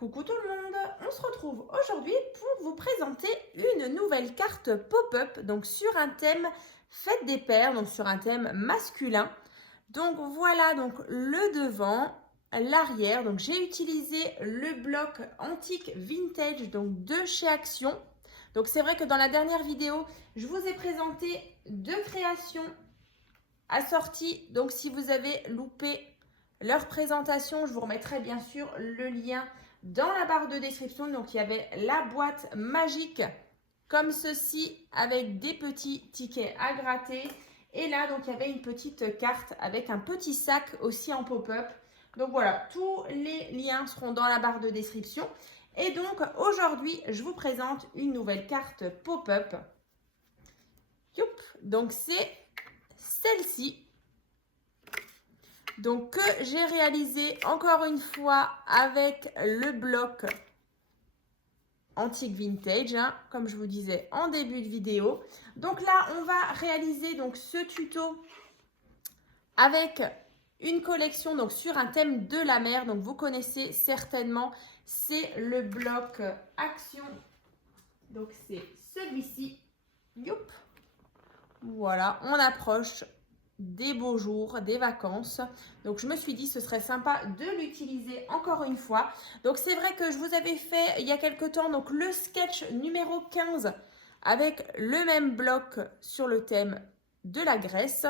Coucou tout le monde, on se retrouve aujourd'hui pour vous présenter une nouvelle carte pop-up donc sur un thème fête des pères, donc sur un thème masculin. Donc voilà donc le devant, l'arrière. Donc j'ai utilisé le bloc antique vintage donc de chez Action. Donc c'est vrai que dans la dernière vidéo, je vous ai présenté deux créations assorties. Donc si vous avez loupé leur présentation, je vous remettrai bien sûr le lien dans la barre de description. Donc il y avait la boîte magique comme ceci avec des petits tickets à gratter. Et là donc il y avait une petite carte avec un petit sac aussi en pop-up. Donc voilà, tous les liens seront dans la barre de description. Et donc aujourd'hui je vous présente une nouvelle carte pop-up. Donc c'est celle-ci. Donc que j'ai réalisé encore une fois avec le bloc antique vintage, hein, comme je vous disais en début de vidéo. Donc là, on va réaliser donc ce tuto avec une collection donc sur un thème de la mer. Donc vous connaissez certainement, c'est le bloc Action. Donc c'est celui-ci. Youp. Voilà, on approche des beaux jours, des vacances. Donc je me suis dit ce serait sympa de l'utiliser encore une fois. Donc c'est vrai que je vous avais fait il y a quelques temps donc le sketch numéro 15 avec le même bloc sur le thème de la Grèce.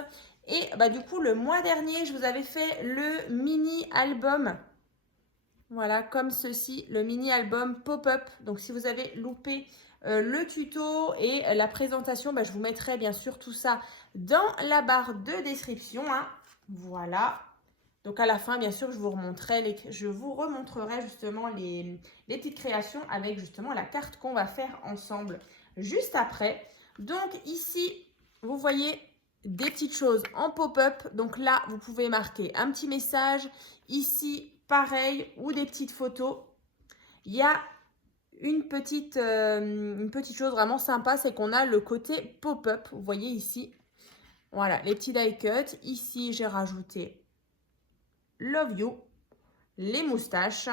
Et bah, du coup le mois dernier je vous avais fait le mini album. Voilà, comme ceci, le mini album pop-up. Donc si vous avez loupé le tuto et la présentation, bah, je vous mettrai bien sûr tout ça dans la barre de description. Hein. Voilà. Donc à la fin, bien sûr, je vous remontrerai justement les petites créations avec justement la carte qu'on va faire ensemble juste après. Donc ici, vous voyez des petites choses en pop-up. Donc là, vous pouvez marquer un petit message. Ici, pareil, ou des petites photos. Il y a une petite chose vraiment sympa, c'est qu'on a le côté pop-up. Vous voyez ici, voilà, les petits die cuts. Ici, j'ai rajouté Love You, les moustaches,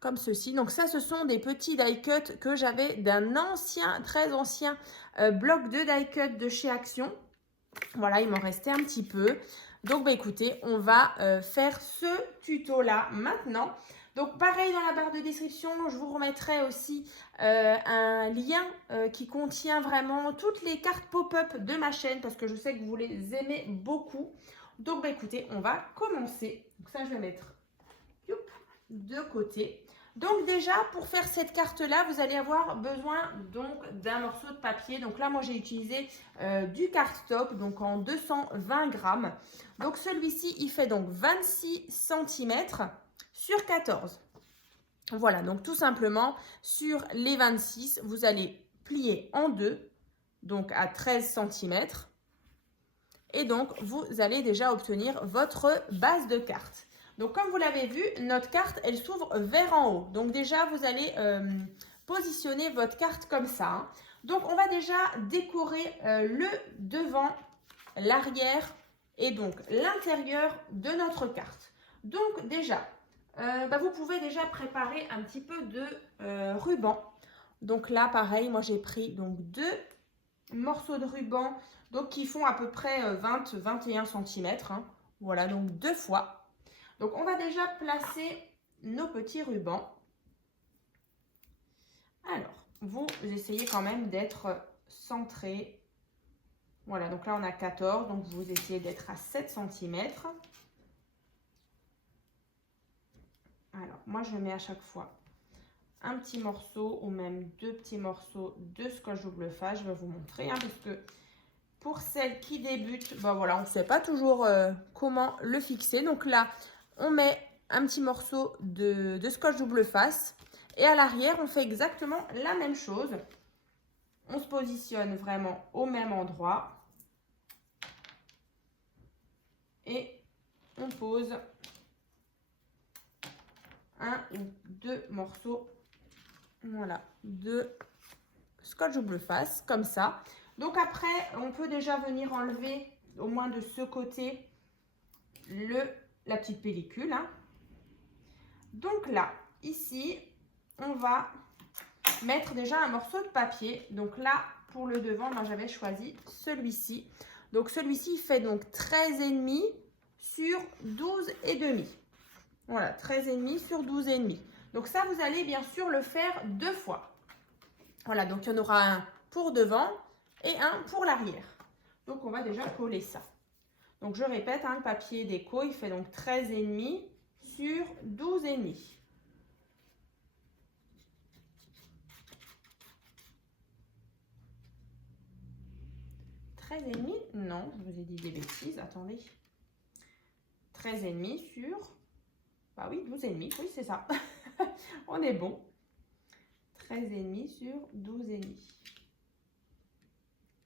comme ceci. Donc ça, ce sont des petits die cuts que j'avais d'un ancien, très ancien bloc de die cut de chez Action. Voilà, il m'en restait un petit peu. Donc, bah, écoutez, on va faire ce tuto-là maintenant. Donc, pareil, dans la barre de description, je vous remettrai aussi un lien qui contient vraiment toutes les cartes pop-up de ma chaîne parce que je sais que vous les aimez beaucoup. Donc, bah, écoutez, on va commencer. Donc, ça, je vais mettre de côté. Donc déjà, pour faire cette carte-là, vous allez avoir besoin donc d'un morceau de papier. Donc là, moi, j'ai utilisé du cardstock, donc en 220 grammes. Donc celui-ci, il fait donc 26 cm sur 14. Voilà, donc tout simplement, sur les 26, vous allez plier en deux, donc à 13 cm. Et donc, vous allez déjà obtenir votre base de carte. Donc, comme vous l'avez vu, notre carte, elle s'ouvre vers en haut. Donc, déjà, vous allez positionner votre carte comme ça. Hein. Donc, on va déjà décorer le devant, l'arrière et donc l'intérieur de notre carte. Donc, déjà, vous pouvez déjà préparer un petit peu de ruban. Donc là, pareil, moi, j'ai pris donc 2 morceaux de ruban donc qui font à peu près 20-21 cm. Hein. Voilà, donc 2 fois. Donc, on va déjà placer nos petits rubans. Alors, vous essayez quand même d'être centré. Voilà, donc là, on a 14. Donc, vous essayez d'être à 7 cm. Alors, moi, je mets à chaque fois un petit morceau ou même 2 petits morceaux de scotch double face. Je vais vous montrer, hein, parce que pour celles qui débutent, voilà, on ne sait pas toujours comment le fixer. Donc là, on met un petit morceau de scotch double face. Et à l'arrière, on fait exactement la même chose. On se positionne vraiment au même endroit. Et on pose un ou 2 morceaux, voilà, de scotch double face, comme ça. Donc après, on peut déjà venir enlever, au moins de ce côté, la petite pellicule. Hein. Donc là, ici, on va mettre déjà un morceau de papier. Donc là, pour le devant, moi j'avais choisi celui-ci. Donc celui-ci fait donc 13,5 sur 12,5. Voilà, 13,5 sur 12,5. Donc ça, vous allez bien sûr le faire 2 fois. Voilà, donc il y en aura un pour devant et un pour l'arrière. Donc on va déjà coller ça. Donc je répète, hein, le papier déco, il fait donc 13,5 sur 12,5. 13,5? Non, je vous ai dit des bêtises, attendez. 13,5 sur... Bah oui, 12,5, oui c'est ça. On est bon. 13,5 sur 12,5.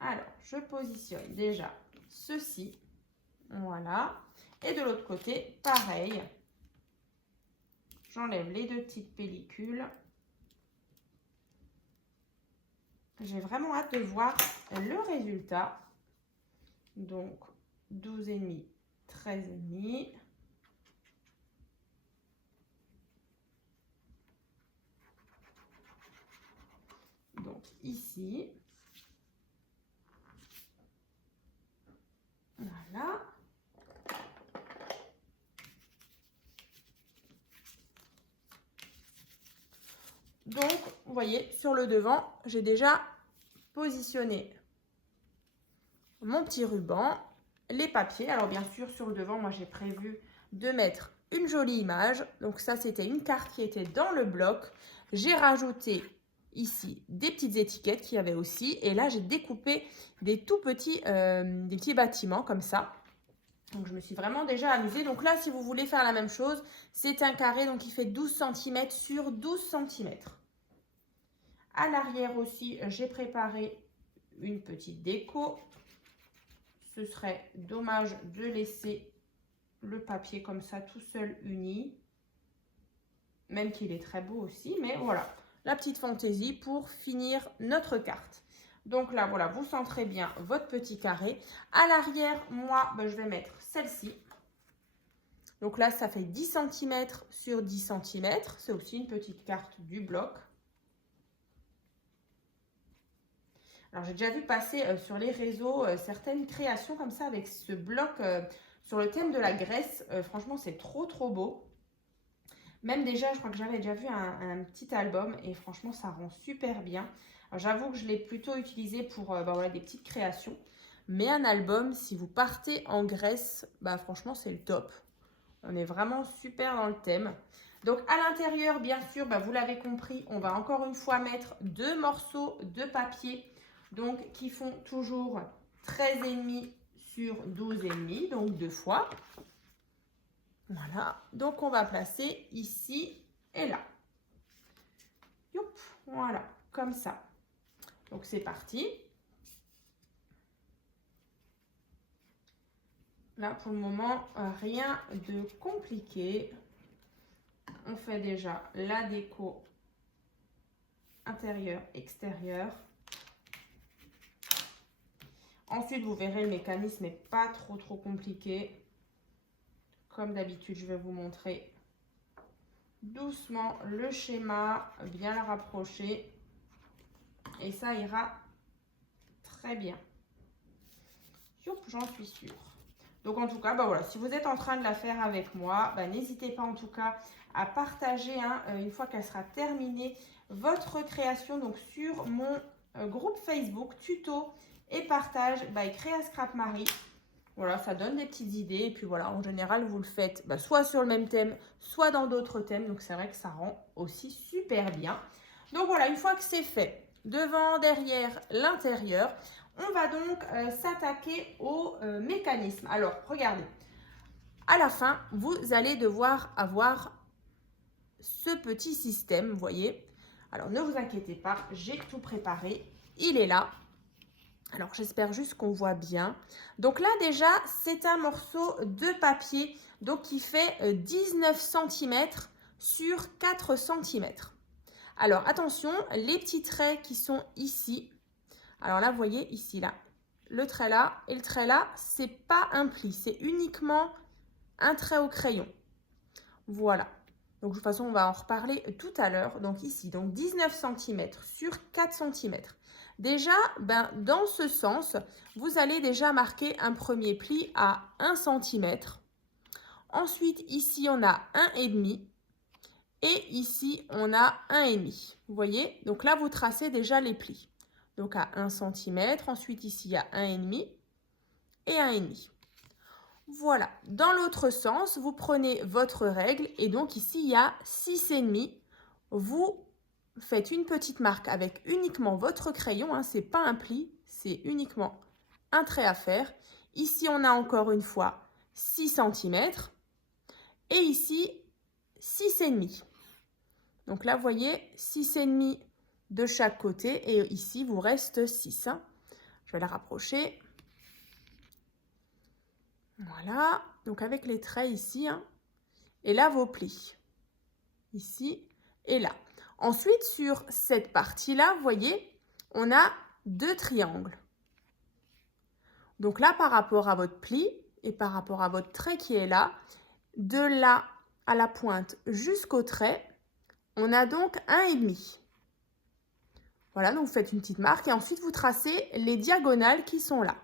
Alors, je positionne déjà ceci. Voilà. Et de l'autre côté, pareil. J'enlève les 2 petites pellicules. J'ai vraiment hâte de voir le résultat. Donc, 12,5, 13,5. Donc, ici. Voilà. Donc, vous voyez, sur le devant, j'ai déjà positionné mon petit ruban, les papiers. Alors, bien sûr, sur le devant, moi, j'ai prévu de mettre une jolie image. Donc, ça, c'était une carte qui était dans le bloc. J'ai rajouté ici des petites étiquettes qu'il y avait aussi. Et là, j'ai découpé des tout petits, des petits bâtiments comme ça. Donc, je me suis vraiment déjà amusée. Donc là, si vous voulez faire la même chose, c'est un carré donc qui fait 12 cm sur 12 cm. À l'arrière aussi, j'ai préparé une petite déco. Ce serait dommage de laisser le papier comme ça tout seul uni. Même qu'il est très beau aussi, mais voilà. La petite fantaisie pour finir notre carte. Donc là, voilà, vous centrez bien votre petit carré. À l'arrière, moi, je vais mettre celle-ci. Donc là, ça fait 10 cm sur 10 cm. C'est aussi une petite carte du bloc. Alors, j'ai déjà vu passer sur les réseaux certaines créations comme ça avec ce bloc sur le thème de la Grèce. Franchement, c'est trop, trop beau. Même déjà, je crois que j'avais déjà vu un petit album et franchement, ça rend super bien. J'avoue que je l'ai plutôt utilisé pour voilà, des petites créations. Mais un album, si vous partez en Grèce, franchement, c'est le top. On est vraiment super dans le thème. Donc, à l'intérieur, bien sûr, vous l'avez compris, on va encore une fois mettre 2 morceaux de papier. Donc, qui font toujours 13,5 sur 12,5, donc 2 fois. Voilà, donc on va placer ici et là. Youp, voilà, comme ça. Donc c'est parti. Là, pour le moment, rien de compliqué. On fait déjà la déco intérieure, extérieure. Ensuite, vous verrez, le mécanisme n'est pas trop compliqué. Comme d'habitude, je vais vous montrer doucement le schéma, bien le rapprocher. Et ça ira très bien. J'en suis sûre. Donc en tout cas, voilà, si vous êtes en train de la faire avec moi, n'hésitez pas en tout cas à partager, une fois qu'elle sera terminée, votre création donc sur mon groupe Facebook tuto et partage by Créa Scrap Marie. Voilà, ça donne des petites idées. Et puis voilà, en général, vous le faites soit sur le même thème, soit dans d'autres thèmes. Donc c'est vrai que ça rend aussi super bien. Donc voilà, une fois que c'est fait, devant, derrière, l'intérieur, on va donc s'attaquer au mécanisme. Alors, regardez. À la fin, vous allez devoir avoir ce petit système, vous voyez. Alors, ne vous inquiétez pas, j'ai tout préparé. Il est là. Alors, j'espère juste qu'on voit bien. Donc là, déjà, c'est un morceau de papier donc qui fait 19 cm sur 4 cm. Alors, attention, les petits traits qui sont ici. Alors là, vous voyez, ici, là, le trait là et le trait là, c'est pas un pli. C'est uniquement un trait au crayon. Voilà. Donc de toute façon, on va en reparler tout à l'heure. Donc ici, donc 19 cm sur 4 cm. Déjà, dans ce sens, vous allez déjà marquer un premier pli à 1 cm. Ensuite, ici, on a 1,5. Et ici, on a 1,5. Vous voyez? Donc là, vous tracez déjà les plis. Donc à 1 cm. Ensuite, ici, il y a 1,5 et 1,5. Voilà. Dans l'autre sens, vous prenez votre règle. Et donc ici, il y a 6,5. Vous faites une petite marque avec uniquement votre crayon. Hein, ce n'est pas un pli, c'est uniquement un trait à faire. Ici, on a encore une fois 6 cm. Et ici, 6,5. Donc là, vous voyez, 6,5 de chaque côté. Et ici, il vous reste 6. Hein. Je vais la rapprocher. Voilà. Donc avec les traits ici. Hein. Et là, vos plis. Ici et là. Ensuite, sur cette partie-là, vous voyez, on a 2 triangles. Donc là, par rapport à votre pli et par rapport à votre trait qui est là, de là à la pointe jusqu'au trait, on a donc 1,5. Voilà, donc vous faites une petite marque et ensuite vous tracez les diagonales qui sont là.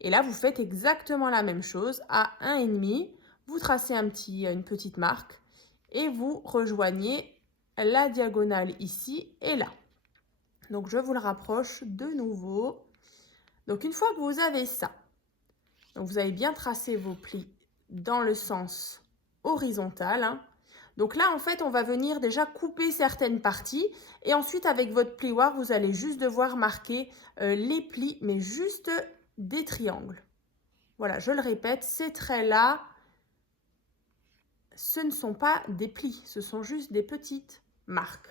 Et là, vous faites exactement la même chose à 1,5. Vous tracez une petite marque et vous rejoignez la diagonale ici et là. Donc, je vous le rapproche de nouveau. Donc, une fois que vous avez ça, donc vous avez bien tracé vos plis dans le sens horizontal. Hein. Donc là, en fait, on va venir déjà couper certaines parties. Et ensuite, avec votre plioir, vous allez juste devoir marquer les plis, mais juste des triangles. Voilà, je le répète, ces traits-là, ce ne sont pas des plis, ce sont juste des petites marques.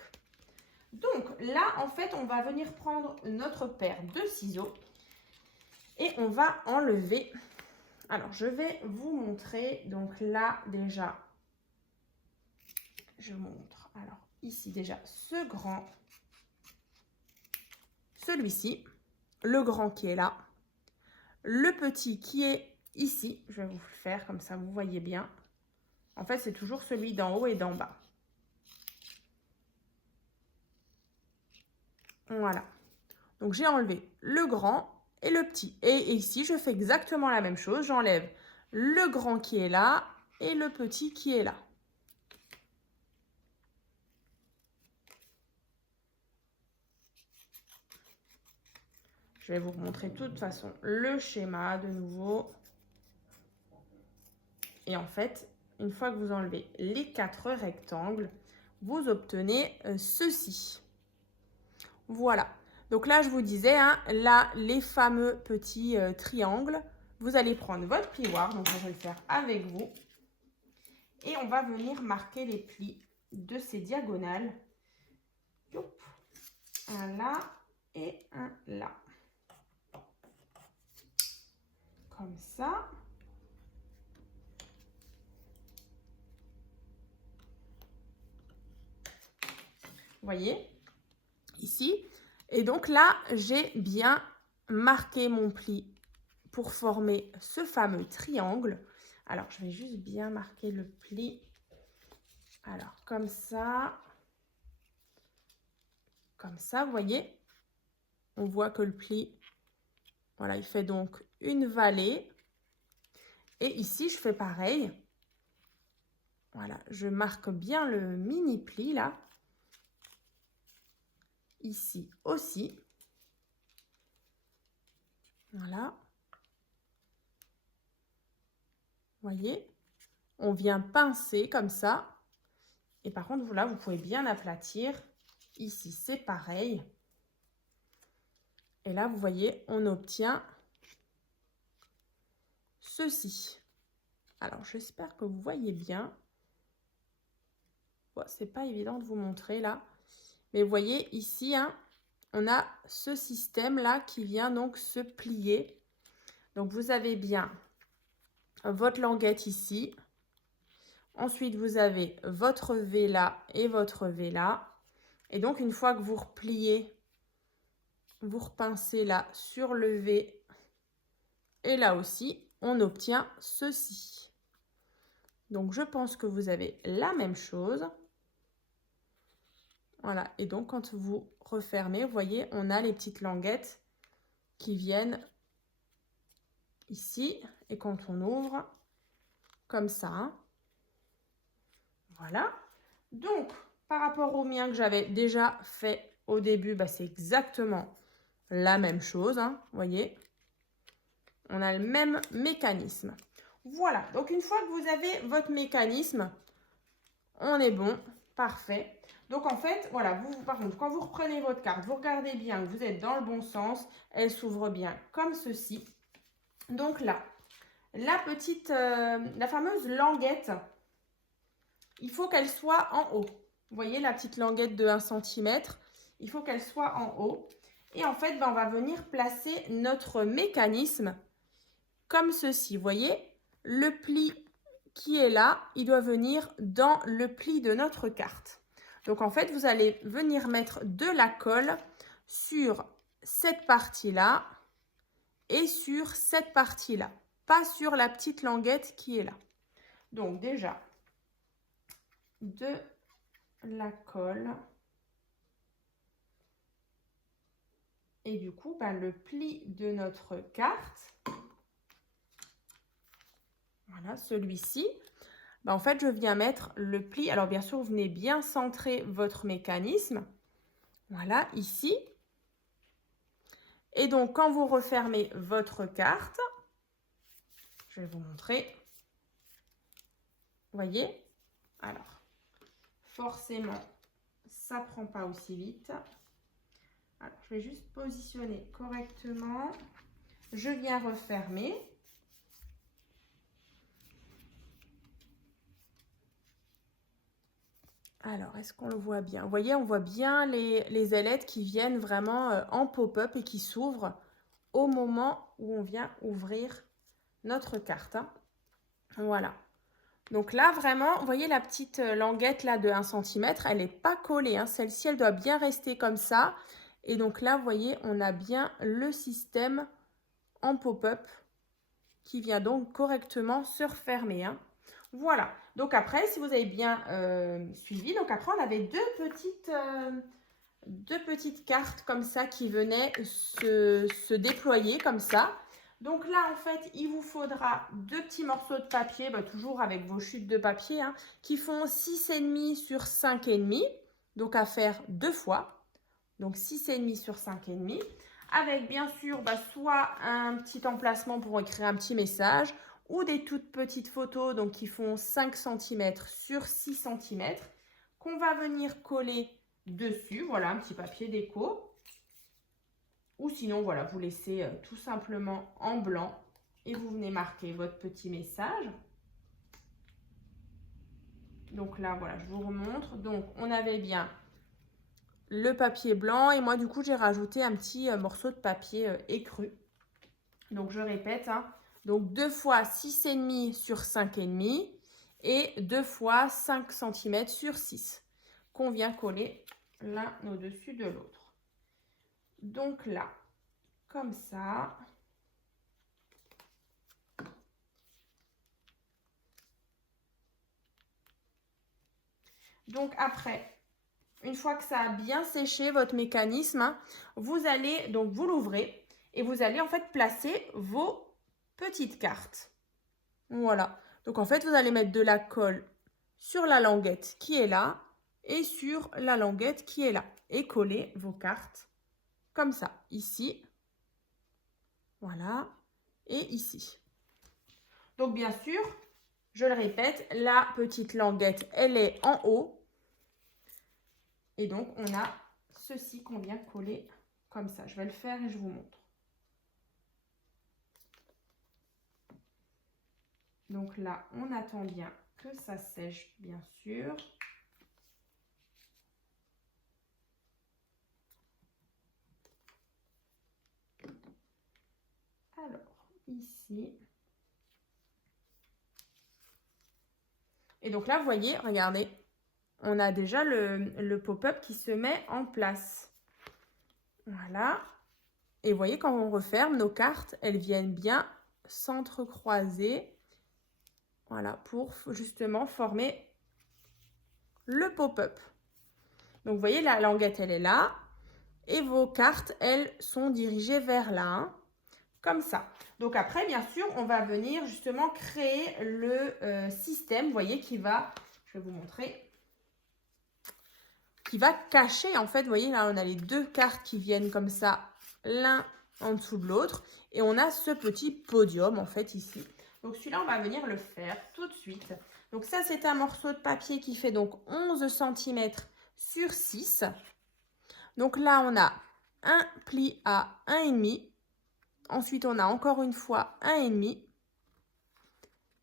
Donc là, en fait, on va venir prendre notre paire de ciseaux et on va enlever. Alors, je vais vous montrer. Donc là, déjà, je montre. Alors, ici, déjà, ce grand, celui-ci, le grand qui est là, le petit qui est ici. Je vais vous le faire comme ça, vous voyez bien. En fait, c'est toujours celui d'en haut et d'en bas. Voilà. Donc, j'ai enlevé le grand et le petit. Et ici, je fais exactement la même chose. J'enlève le grand qui est là et le petit qui est là. Je vais vous montrer de toute façon le schéma de nouveau. Et en fait, une fois que vous enlevez les 4 rectangles, vous obtenez ceci. Voilà. Donc là, je vous disais, hein, là, les fameux petits triangles, vous allez prendre votre plioir. Donc, je vais le faire avec vous. Et on va venir marquer les plis de ces diagonales. Un là et un là. Comme ça. Vous voyez, ici. Et donc là, j'ai bien marqué mon pli pour former ce fameux triangle. Alors, je vais juste bien marquer le pli. Alors, comme ça, vous voyez, on voit que le pli, voilà, il fait donc une vallée. Et ici, je fais pareil. Voilà, je marque bien le mini pli là. Ici aussi. Voilà. Vous voyez, on vient pincer comme ça. Et par contre, là, vous pouvez bien aplatir. Ici, c'est pareil. Et là, vous voyez, on obtient ceci. Alors, j'espère que vous voyez bien. Bon, c'est pas évident de vous montrer là. Mais vous voyez, ici, hein, on a ce système-là qui vient donc se plier. Donc, vous avez bien votre languette ici. Ensuite, vous avez votre V là et votre V là. Et donc, une fois que vous repliez, vous repincez là sur le V et là aussi, on obtient ceci. Donc, je pense que vous avez la même chose. Voilà, et donc quand vous refermez, vous voyez, on a les petites languettes qui viennent ici. Et quand on ouvre, comme ça, hein. Voilà. Donc, par rapport au mien que j'avais déjà fait au début, bah, c'est exactement la même chose, hein, vous voyez. On a le même mécanisme. Voilà, donc une fois que vous avez votre mécanisme, on est bon, parfait. Donc en fait, voilà, par contre, quand vous reprenez votre carte, vous regardez bien que vous êtes dans le bon sens. Elle s'ouvre bien comme ceci. Donc là, la fameuse languette, il faut qu'elle soit en haut. Vous voyez la petite languette de 1 cm, il faut qu'elle soit en haut. Et en fait, ben, on va venir placer notre mécanisme comme ceci. Vous voyez, le pli qui est là, il doit venir dans le pli de notre carte. Donc en fait, vous allez venir mettre de la colle sur cette partie-là et sur cette partie-là, pas sur la petite languette qui est là. Donc déjà, de la colle. Et du coup, ben, le pli de notre carte, voilà, celui-ci, ben, en fait, je viens mettre le pli. Alors, bien sûr, vous venez bien centrer votre mécanisme. Voilà, ici. Et donc, quand vous refermez votre carte, je vais vous montrer. Vous voyez? Alors, forcément, ça ne prend pas aussi vite. Alors, je vais juste positionner correctement. Je viens refermer. Alors, est-ce qu'on le voit bien? Vous voyez, on voit bien les ailettes qui viennent vraiment en pop-up et qui s'ouvrent au moment où on vient ouvrir notre carte, hein. Voilà. Donc là, vraiment, vous voyez la petite languette là de 1 cm, elle n'est pas collée, hein. Celle-ci, elle doit bien rester comme ça. Et donc là, vous voyez, on a bien le système en pop-up qui vient donc correctement se refermer, hein. Voilà. Donc après, si vous avez bien suivi, donc après, on avait deux petites cartes comme ça qui venaient se déployer comme ça. Donc là, en fait, il vous faudra 2 petits morceaux de papier, bah, toujours avec vos chutes de papier, hein, qui font 6,5 sur 5,5. Donc à faire 2 fois. Donc 6,5 sur 5,5. Avec bien sûr bah, soit un petit emplacement pour écrire un petit message ou des toutes petites photos donc qui font 5 cm sur 6 cm qu'on va venir coller dessus. Voilà, un petit papier déco. Ou sinon, voilà, vous laissez tout simplement en blanc et vous venez marquer votre petit message. Donc là, voilà, je vous remontre. Donc, on avait bien le papier blanc et moi, du coup, j'ai rajouté un petit morceau de papier écru. Donc, je répète, hein, donc 2 fois 6,5 sur 5,5 et 2 fois 5 cm sur 6 qu'on vient coller l'un au-dessus de l'autre. Donc là, comme ça. Donc après, une fois que ça a bien séché votre mécanisme, hein, vous allez, donc vous l'ouvrez et vous allez en fait placer vos petites cartes. Voilà. Donc en fait, vous allez mettre de la colle sur la languette qui est là et sur la languette qui est là. Et coller vos cartes comme ça. Ici. Voilà. Et ici. Donc bien sûr, je le répète, la petite languette, elle est en haut. Et donc, on a ceci qu'on vient coller comme ça. Je vais le faire et je vous montre. Donc là, on attend bien que ça sèche, bien sûr. Alors, ici. Et donc là, vous voyez, regardez, on a déjà le pop-up qui se met en place. Voilà. Et vous voyez, quand on referme, nos cartes, elles viennent bien s'entrecroiser Voilà, pour justement former le pop-up. Donc, vous voyez, la languette, elle est là. Et vos cartes, elles, sont dirigées vers là, hein, comme ça. Donc, après, bien sûr, on va venir justement créer le système, vous voyez, qui va, je vais vous montrer, qui va cacher, en fait, vous voyez, là, on a les deux cartes qui viennent comme ça, l'un en dessous de l'autre. Et on a ce petit podium, en fait, ici. Donc, celui-là, on va venir le faire tout de suite. Donc, ça, c'est un morceau de papier qui fait donc 11 cm sur 6. Donc là, on a un pli à 1,5. Ensuite, on a encore une fois 1,5.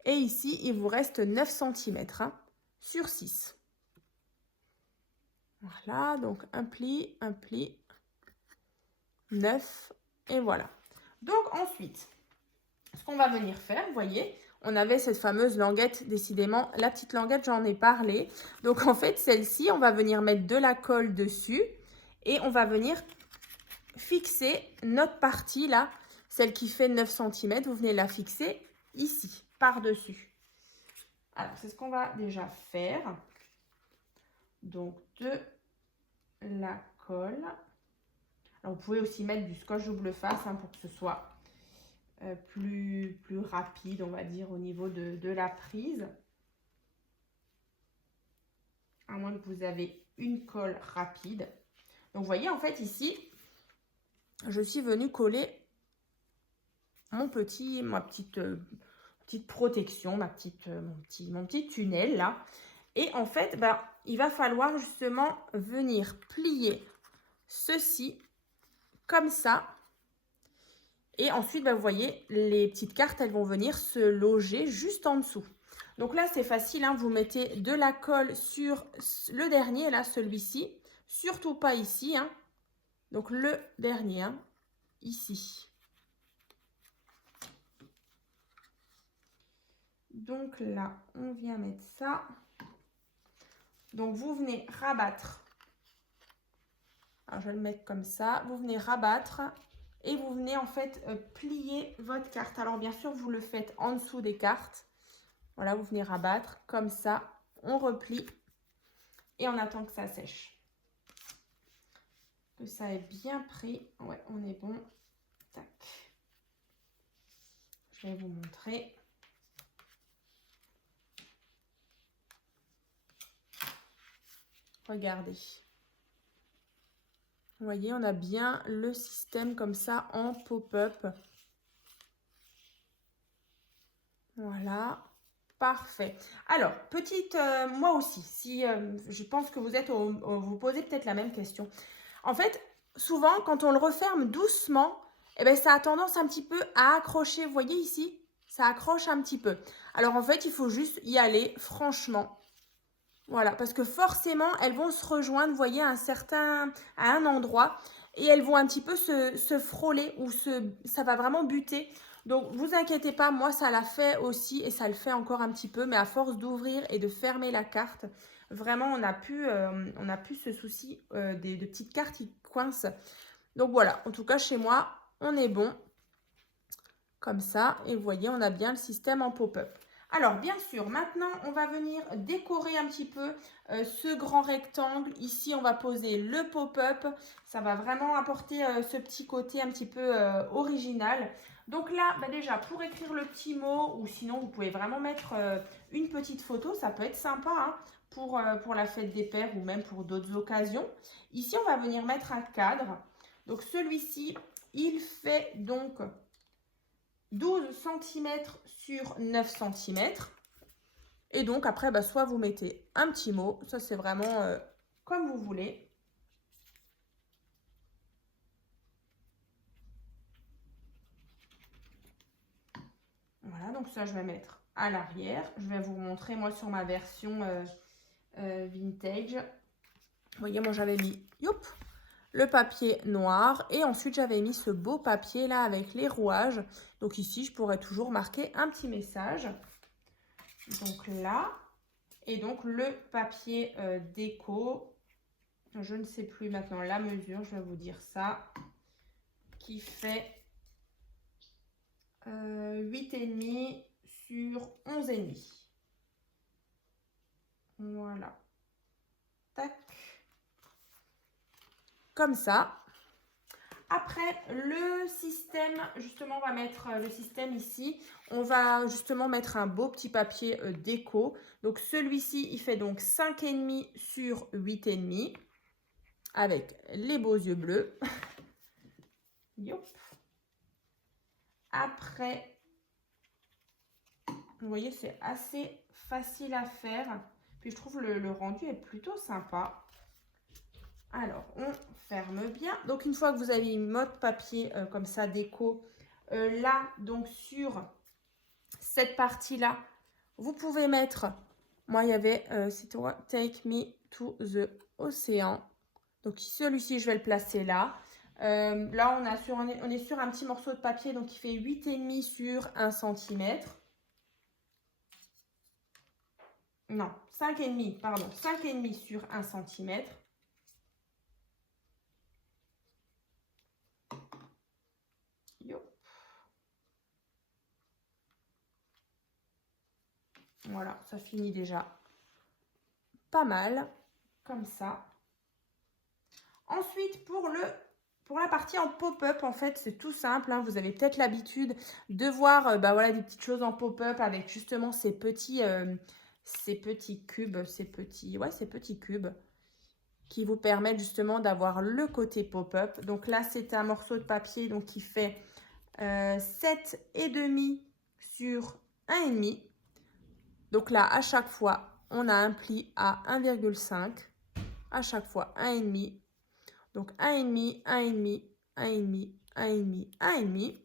Et ici, il vous reste 9 cm sur 6. Voilà, donc un pli, 9. Et voilà. Donc ensuite, ce qu'on va venir faire, vous voyez, on avait cette fameuse languette, décidément, la petite languette, j'en ai parlé. Donc en fait, celle-ci, on va venir mettre de la colle dessus. Et on va venir fixer notre partie là, celle qui fait 9 cm. Vous venez la fixer ici, par-dessus. Alors, c'est ce qu'on va déjà faire. Donc, de la colle. Alors, vous pouvez aussi mettre du scotch double face pour que ce soit plus rapide, on va dire, au niveau de la prise. À moins que vous avez une colle rapide. Donc, vous voyez, en fait, ici, je suis venue coller ma petite protection, mon petit tunnel là. Et en fait, il va falloir justement venir plier ceci comme ça. Et ensuite, vous voyez, les petites cartes, elles vont venir se loger juste en dessous. Donc là, c'est facile, hein, vous mettez de la colle sur le dernier, là, celui-ci. Surtout pas ici, hein. Donc le dernier, hein, ici. Donc là, on vient mettre ça. Donc vous venez rabattre. Alors je vais le mettre comme ça. Vous venez rabattre et vous venez en fait plier votre carte. Alors bien sûr, vous le faites en dessous des cartes. Voilà, vous venez rabattre comme ça. On replie et on attend que ça sèche. Que ça ait bien pris. Ouais, on est bon. Tac. Je vais vous montrer. Regardez. Vous voyez, on a bien le système comme ça en pop-up. Voilà, parfait. Alors, moi aussi, si je pense que vous posez peut-être la même question. En fait, souvent, quand on le referme doucement, ça a tendance un petit peu à accrocher. Vous voyez ici, ça accroche un petit peu. Alors, en fait, il faut juste y aller franchement. Voilà, parce que forcément, elles vont se rejoindre, vous voyez, à un endroit. Et elles vont un petit peu se frôler ou ça va vraiment buter. Donc, vous inquiétez pas, moi, ça l'a fait aussi et ça le fait encore un petit peu. Mais à force d'ouvrir et de fermer la carte, vraiment, on n'a plus ce souci de petites cartes qui coincent. Donc, voilà, en tout cas, chez moi, on est bon. Comme ça. Et vous voyez, on a bien le système en pop-up. Alors, bien sûr, maintenant, on va venir décorer un petit peu ce grand rectangle. Ici, on va poser le pop-up. Ça va vraiment apporter ce petit côté un petit peu original. Donc là, déjà, pour écrire le petit mot, ou sinon, vous pouvez vraiment mettre une petite photo. Ça peut être sympa hein, pour la fête des pères ou même pour d'autres occasions. Ici, on va venir mettre un cadre. Donc, celui-ci, il fait donc 12 cm sur 9 cm. Et donc, après, soit vous mettez un petit mot. Ça, c'est vraiment comme vous voulez. Voilà, donc ça, je vais mettre à l'arrière. Je vais vous montrer, moi, sur ma version vintage. Vous voyez, moi, j'avais mis, le papier noir. Et ensuite, j'avais mis ce beau papier là avec les rouages. Donc ici, je pourrais toujours marquer un petit message. Donc là, et donc le papier déco, je ne sais plus maintenant la mesure, je vais vous dire ça, qui fait 8,5 sur 11,5. Voilà. Tac. Comme ça. Après, le système, justement, on va mettre le système ici. On va justement mettre un beau petit papier déco. Donc, celui-ci, il fait donc 5,5 sur 8,5 avec les beaux yeux bleus. Yop. Après, vous voyez, c'est assez facile à faire. Puis, je trouve le rendu est plutôt sympa. Alors, on ferme bien. Donc, une fois que vous avez une mode papier comme ça, déco, là, donc sur cette partie-là, vous pouvez mettre, moi, il y avait, c'était Take Me to the Ocean. Donc, celui-ci, je vais le placer là. Là, on est sur un petit morceau de papier, donc il fait 8,5 sur 1 cm. Non, 5,5, pardon, 5,5 sur 1 cm. Voilà, ça finit déjà pas mal, comme ça. Ensuite, pour la partie en pop-up, en fait, c'est tout simple. Hein. Vous avez peut-être l'habitude de voir voilà, des petites choses en pop-up avec justement ces petits cubes, ces petits cubes qui vous permettent justement d'avoir le côté pop-up. Donc là, c'est un morceau de papier donc, qui fait 7,5 sur 1,5. Donc là, à chaque fois, on a un pli à 1,5. À chaque fois, 1,5. Donc 1,5, 1,5, 1,5, 1,5, 1,5.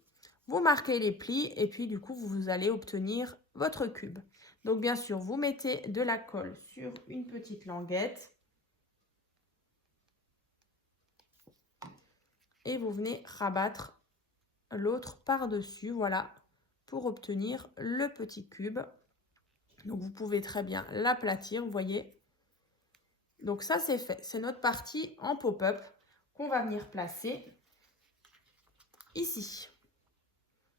Vous marquez les plis et puis du coup, vous allez obtenir votre cube. Donc bien sûr, vous mettez de la colle sur une petite languette. Et vous venez rabattre l'autre par-dessus, voilà, pour obtenir le petit cube. Donc, vous pouvez très bien l'aplatir, vous voyez. Donc, ça, c'est fait. C'est notre partie en pop-up qu'on va venir placer ici.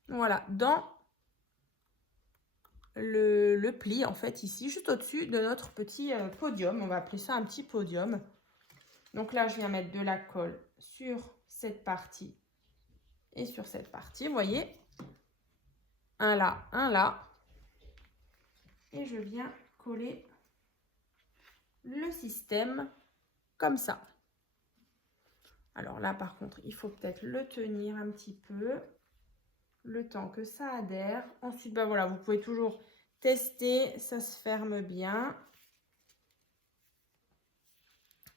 Voilà, dans le pli, en fait, ici, juste au-dessus de notre petit podium. On va appeler ça un petit podium. Donc là, je viens mettre de la colle sur cette partie et sur cette partie, vous voyez. Un là, un là. Et je viens coller le système comme ça. Alors là, par contre, il faut peut-être le tenir un petit peu, le temps que ça adhère. Ensuite, ben voilà, vous pouvez toujours tester, ça se ferme bien.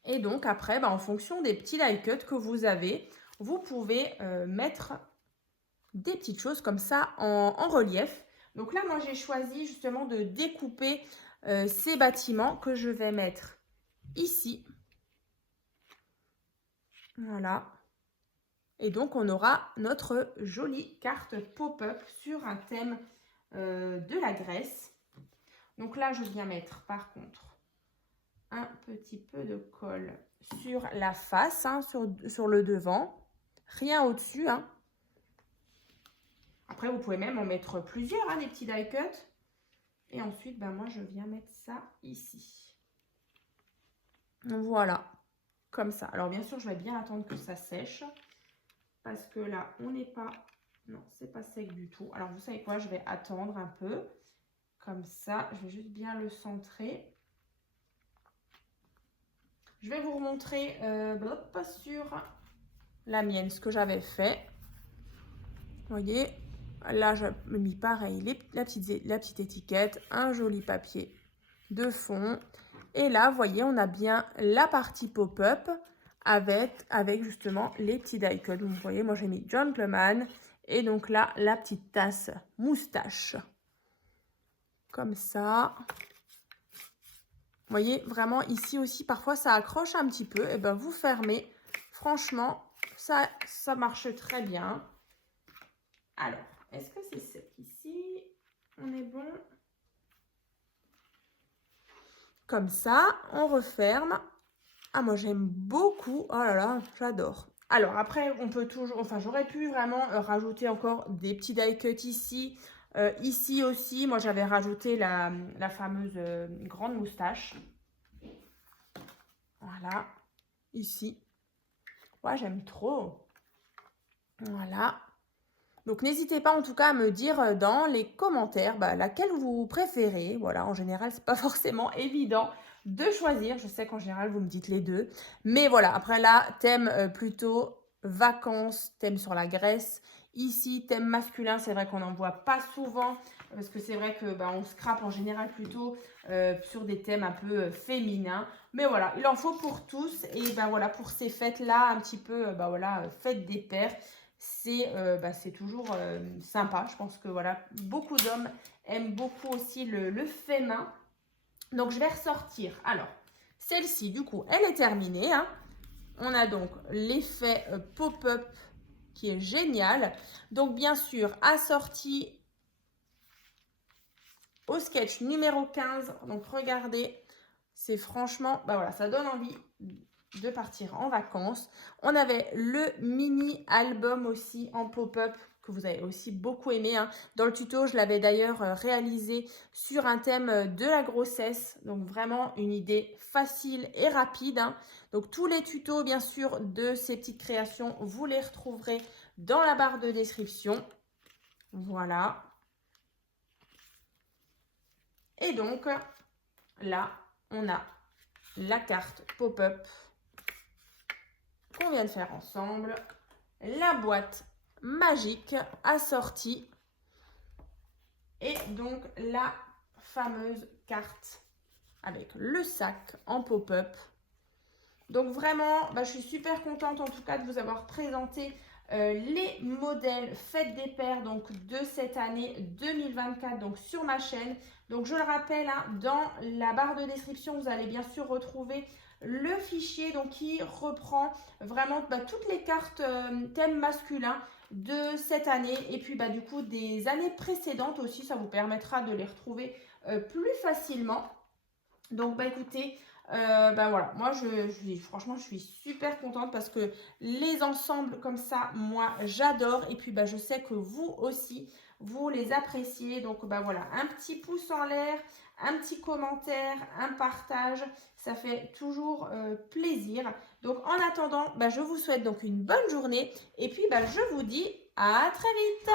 Et donc après, ben, en fonction des petits die cuts que vous avez, vous pouvez mettre des petites choses comme ça en relief. Donc là, moi, j'ai choisi justement de découper ces bâtiments que je vais mettre ici. Voilà. Et donc, on aura notre jolie carte pop-up sur un thème de la Grèce. Donc là, je viens mettre par contre un petit peu de colle sur la face, hein, sur le devant. Rien au-dessus. Hein. Après, vous pouvez même en mettre plusieurs, hein, des petits die cuts. Et ensuite, ben, moi, je viens mettre ça ici. Voilà, comme ça. Alors, bien sûr, je vais bien attendre que ça sèche. Parce que là, on n'est pas... Non, c'est pas sec du tout. Alors, vous savez quoi? Je vais attendre un peu. Comme ça, je vais juste bien le centrer. Je vais vous remontrer sur la mienne, ce que j'avais fait. Vous voyez, là, je me mis pareil, la petite étiquette, un joli papier de fond. Et là, vous voyez, on a bien la partie pop-up avec justement les petits die cuts. Vous voyez, moi, j'ai mis Gentleman. Et donc là, la petite tasse moustache. Comme ça. Vous voyez, vraiment, ici aussi, parfois, ça accroche un petit peu. Et bien, vous fermez. Franchement, ça marche très bien. Alors, est-ce que c'est sec ici? On est bon. Comme ça, on referme. Ah, moi, j'aime beaucoup. Oh là là, j'adore. Alors, après, on peut toujours... Enfin, j'aurais pu vraiment rajouter encore des petits die cuts ici. Ici aussi, moi j'avais rajouté la fameuse grande moustache. Voilà, ici. Ouais, j'aime trop. Voilà. Donc n'hésitez pas en tout cas à me dire dans les commentaires laquelle vous préférez. Voilà, en général, c'est pas forcément évident de choisir. Je sais qu'en général, vous me dites les deux. Mais voilà, après là, thème plutôt vacances, thème sur la Grèce. Ici, thème masculin, c'est vrai qu'on n'en voit pas souvent parce que c'est vrai que on scrape en général plutôt sur des thèmes un peu féminins. Mais voilà, il en faut pour tous. Et voilà, pour ces fêtes-là, un petit peu, voilà, fête des pères, c'est toujours sympa. Je pense que voilà, beaucoup d'hommes aiment beaucoup aussi le fait main. Donc, je vais ressortir. Alors, celle-ci, du coup, elle est terminée, hein. On a donc l'effet pop-up qui est génial. Donc, bien sûr, assorti au sketch numéro 15. Donc, regardez, c'est franchement, voilà, ça donne envie de partir en vacances. On avait le mini album aussi en pop-up que vous avez aussi beaucoup aimé, hein. Dans le tuto, je l'avais d'ailleurs réalisé sur un thème de la grossesse. Donc vraiment une idée facile et rapide, hein. Donc tous les tutos, bien sûr, de ces petites créations, vous les retrouverez dans la barre de description. Voilà. Et donc, là, on a la carte pop-up qu'on vient de faire ensemble, la boîte magique assortie et donc la fameuse carte avec le sac en pop-up. Donc vraiment, je suis super contente en tout cas de vous avoir présenté les modèles Fête des Pères donc de cette année 2024 donc sur ma chaîne. Donc je le rappelle, hein, dans la barre de description, vous allez bien sûr retrouver le fichier donc, qui reprend vraiment toutes les cartes thème masculin de cette année et puis du coup des années précédentes aussi. Ça vous permettra de les retrouver plus facilement. Donc écoutez, voilà, moi franchement je suis super contente parce que les ensembles comme ça, moi j'adore. Et puis je sais que vous aussi, vous les appréciez. Donc voilà, un petit pouce en l'air, un petit commentaire, un partage, ça fait toujours plaisir. Donc en attendant, je vous souhaite donc une bonne journée. Et puis je vous dis à très vite.